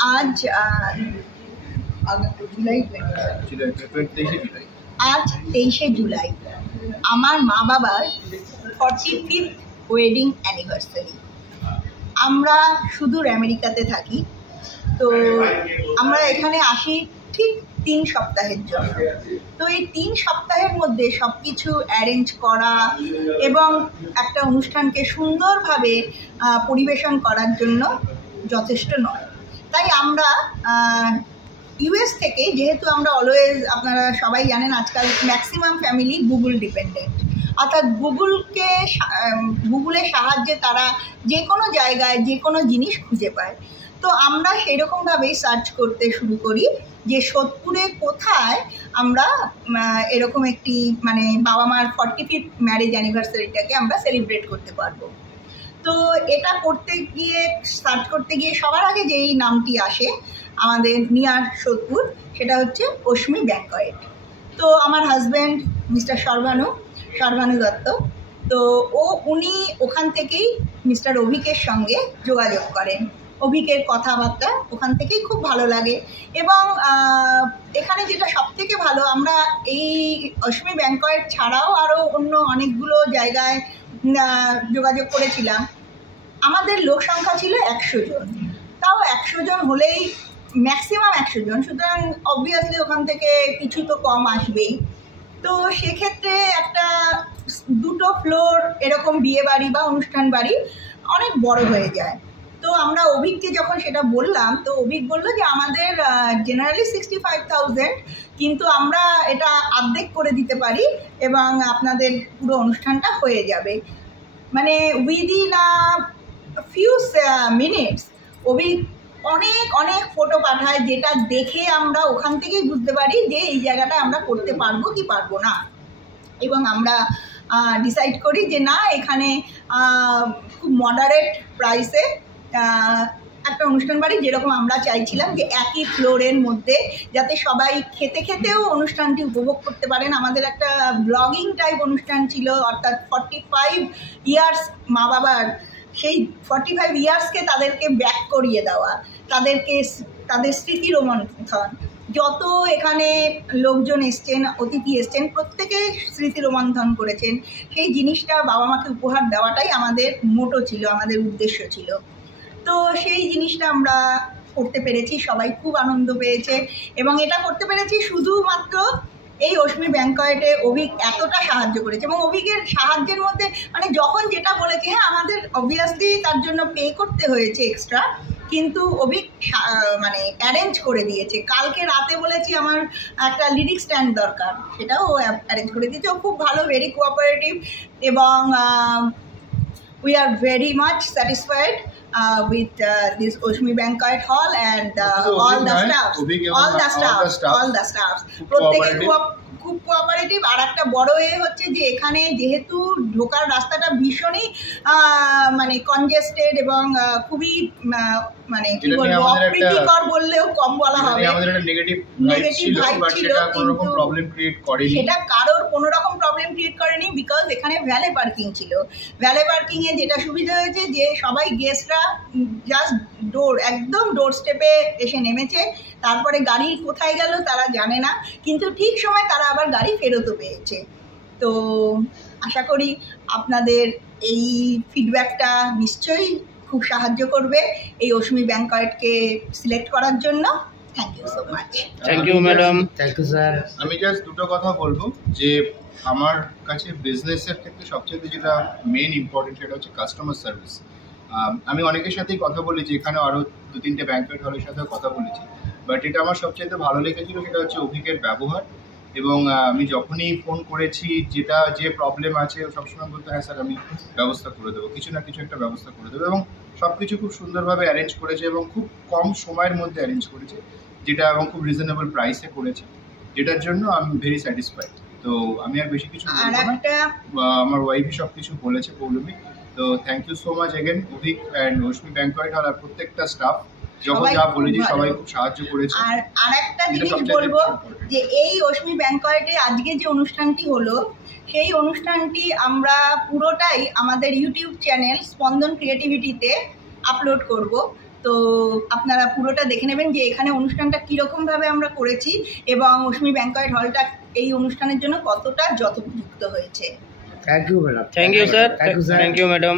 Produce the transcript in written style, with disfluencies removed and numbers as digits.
आज जुलाई आज 23 जुलाई আমার মা বাবার 45th ওয়েডিং অ্যানিভার্সারি। আমরা সুদূর আমেরিকাতে থাকি, তো আমরা এখানে আসি ঠিক 3 সপ্তাহের জন্য। তো এই 3 সপ্তাহের মধ্যে সব কিছু অ্যারেঞ্জ করা এবং একটা অনুষ্ঠানকে সুন্দরভাবে পরিবেশন করার জন্য যথেষ্ট নয়। তাই আমরা ইউএস থেকে, যেহেতু আমরা অলওয়েজ, আপনারা সবাই জানেন আজকাল ম্যাক্সিমাম ফ্যামিলি গুগল ডিপেন্ডেন্ট, অর্থাৎ গুগলের সাহায্যে তারা যে কোনো জায়গায় যে কোনো জিনিস খুঁজে পায়। তো আমরা সেই রকমভাবেই সার্চ করতে শুরু করি যে সোদপুরে কোথায় আমরা এরকম একটি বাবা মার 45th ম্যারেজ অ্যানিভার্সারিটাকে আমরা সেলিব্রেট করতে পারবো। তো এটা সার্চ করতে গিয়ে সবার আগে যেই নামটি আসে আমাদের নিয়ার সোদপুর, সেটা হচ্ছে অশ্মি ব্যাংকয়েট। তো আমার হাজব্যান্ড মিস্টার সর্বানু দত্ত, তো উনি ওখান থেকেই মিস্টার অভিকের সঙ্গে যোগাযোগ করেন। অভিকের কথাবার্তা ওখান থেকেই খুব ভালো লাগে। এবং এখানে যেটা সবথেকে ভালো, আমরা এই অশ্মি ব্যাংকয়েট ছাড়াও আরও অন্য অনেকগুলো জায়গায় যোগাযোগ করেছিলাম। আমাদের লোক সংখ্যা ছিল 100 জন, তাও 100 জন হলেই ম্যাক্সিমাম 100 জন, সুতরাং অবভিয়াসলি ওখান থেকে কিছু তো কম আসবেই। তো সেক্ষেত্রে একটা 2টো ফ্লোর এরকম বিয়ে বাড়ি বা অনুষ্ঠান বাড়ি অনেক বড় হয়ে যায়। তো আমরা অভিককে যখন সেটা বললাম, তো অভিক বললো যে আমাদের জেনারেলি 65,000, কিন্তু আমরা এটা অর্ধেক করে দিতে পারি এবং আপনাদের পুরো অনুষ্ঠানটা হয়ে যাবে। উইদিন ফিউ মিনিটস অভিক অনেক ফটো পাঠায়, যেটা দেখে আমরা ওখান থেকেই বুঝতে পারি যে এই জায়গাটা আমরা করতে পারবো কি পারবো না। এবং আমরা ডিসাইড করি যে না, এখানে খুব মডারেট প্রাইসে একটা অনুষ্ঠান বাড়ি, যেরকম আমরা চাইছিলাম যে একই ফ্লোরের মধ্যে যাতে সবাই খেতেও অনুষ্ঠানটি উপভোগ করতে পারেন। আমাদের একটা ব্লগিং টাইপ অনুষ্ঠান ছিল, অর্থাৎ 45 ইয়ার্স মা বাবার, সেই 45 ইয়ার্সকে তাদেরকে ব্যাক করিয়ে দেওয়া, তাদের স্মৃতি রোমন্থন। যত এখানে লোকজন এসছেন, অতিথি এসছেন, প্রত্যেকে স্মৃতি রোমন্থন করেছেন। সেই জিনিসটা বাবা মাকে উপহার দেওয়াটাই আমাদের মোটো ছিল, আমাদের উদ্দেশ্য ছিল। তো সেই জিনিসটা আমরা করতে পেরেছি, সবাই খুব আনন্দ পেয়েছে। এবং এটা করতে পেরেছি শুধুমাত্র এই অশ্মি ব্যাংকয়েটে অভিক এতটা সাহায্য করেছে। এবং অভিকের সাহায্যের মধ্যে যখন যেটা বলেছে, হ্যাঁ আমাদের অবভিয়াসলি তার জন্য পে করতে হয়েছে এক্সট্রা, কিন্তু অভিক অ্যারেঞ্জ করে দিয়েছে। কালকে রাতে বলেছি আমার একটা লিরিক স্ট্যান্ড দরকার, সেটাও ও অ্যারেঞ্জ করে দিয়েছে। ও খুব ভালো, ভেরি কোঅপারেটিভ, এবং we are very much satisfied with this Oshmi Banquet Hall and all the staffs. প্রত্যেকে খুব কোঅপারেটিভ। আর একটা বড় হচ্ছে যে এখানে যেহেতু ঢোকার রাস্তাটা ভীষণই কনজেস্টেড এবং খুবই কি বলবো, অপ্রীতিকর বললেও কম বলা হবে, নেগেটিভ ভাইব ছিল, কিন্তু সেটা কারোর কোনো রকম প্রবলেম ক্রিয়েট করেনি, বিকজ এখানে ভ্যালে পার্কিং ছিল। ভ্যালে পার্কিংয়ে যেটা সুবিধা হয়েছে যে সবাই গেস্টরা জাস্ট একদম ডোর স্টেপে এসে নেমেছে, তারপরে গাড়ি কোথায় গেল তারা জানে না, কিন্তু ঠিক সময় তারা আবার গাড়ি ফেরতও পেয়েছে। তো আশা করি আপনাদের এই ফিডব্যাকটা নিশ্চয়ই খুব সাহায্য করবে এই অশ্মি ব্যাংকয়েটকে সিলেক্ট করার জন্য। Thank you so much. Thank you madam. Thank you sir. আমি জাস্ট দুটো কথা বলবো যে আমার কাছে বিজনেসের ক্ষেত্রে সবচেয়ে যেটা মেন ইম্পর্টেন্ট, সেটা হচ্ছে কাস্টমার সার্ভিস। আমি অনেকের সাথেই কথা বলেছি, এখানে আরও 2-3টে ব্যাংকয়েট হলের সাথেও কথা বলেছি, বাট এটা আমার সবচেয়ে ভালো লেগেছিল সেটা হচ্ছে অভিকের ব্যবহার। এবং আমি যখনই ফোন করেছি, যে প্রবলেম আছে, সবসময় বলতে হ্যাঁ স্যার আমি ব্যবস্থা করে দেবো, কিছু না কিছু একটা ব্যবস্থা করে দেবো। এবং সব কিছু খুব সুন্দরভাবে অ্যারেঞ্জ করেছে এবং খুব কম সময়ের মধ্যে অ্যারেঞ্জ করেছে, যেটা এবং খুব রিজনেবল প্রাইসে করেছে, যেটার জন্য আমি ভেরি স্যাটিসফাইড। তো আমি আর বেশি কিছু বলবো না, আমার ওয়াইফই সব কিছু বলেছে, পৌলমী। তো thank you so much again Avik and Ashmi banquet hall আর প্রত্যেকটা স্টাফ, যখন যা বলেছি সবাই খুব সাহায্য করেছে। আর একটা জিনিস বলবো যে এই অশ্মি ব্যাংকয়েটে আজকে যে অনুষ্ঠানটি হলো, সেই অনুষ্ঠানটি আমরা পুরোটাই আমাদের ইউটিউব চ্যানেল স্পন্দন ক্রিয়েটিভিটিতে আপলোড করব। তো আপনারা পুরোটা দেখে নেবেন যে এখানে অনুষ্ঠানটা কীরকমভাবে আমরা করেছি এবং অশ্মি ব্যাংকয়েট হলটা এই অনুষ্ঠানের জন্য কতটা যথোপযুক্ত হয়েছে। Thank you madam. Thank you sir, thank you thank you madam.